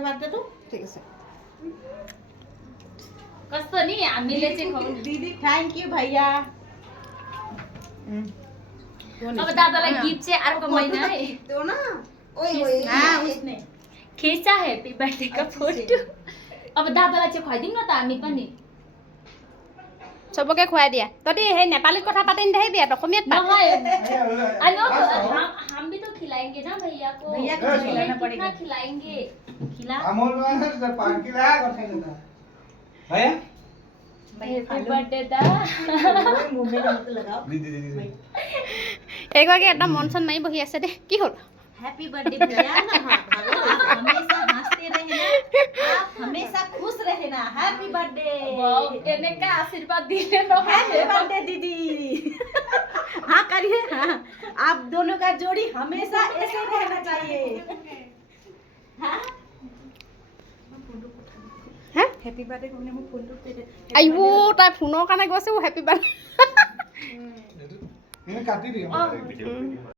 happy birthday to ঠিক আছে कस्तो नि हामीले चाहिँ खुवाउनु दीदी थैंक यू भैया अब दादालाई गिफ्ट चाहिँ अर्को महिना है तो ना ओए ओए हां उसने खिचा हैप्पी बर्थडे का फोटो अब दादालाई चाहिँ खुवाइदिउँ न त हामी पनि চবকে খুৱাই দিয়া তহঁতি সেই নেপালীত কথা পাতি নিদিবি ইয়াত অসমীয়াত পাত अनु हम भी तो खिलाएंगे ना भैया को भैया को खिलाना पड़ेगा कितना खिलाएंगे खिला अमोल वाला पान किला কথা কথা भैया हैप्पी बर्थडे दा मुंह में मत लगाओ दीदी এইগৰাকী একদম মন চন মাৰি বহি আছে দে কি হ'ল हैप्पी बर्थडे भैया ना भागो आप हमेशा हंसते रहना आप हमेशा खुश रहना हैप्पी बर्थडे वाओ एने का आशीर्वाद दिले न हैप्पी बर्थडे दीदी हाँ करिए हाँ आप दोनों का जोड़ी हमेशा ऐसे रहना चाहिए हाँ হে हैप्पी बर्थडे हमने वो फोटो पे আইও তাই ফোনৰ কাৰণে গৈছে happy birthday ini kati dia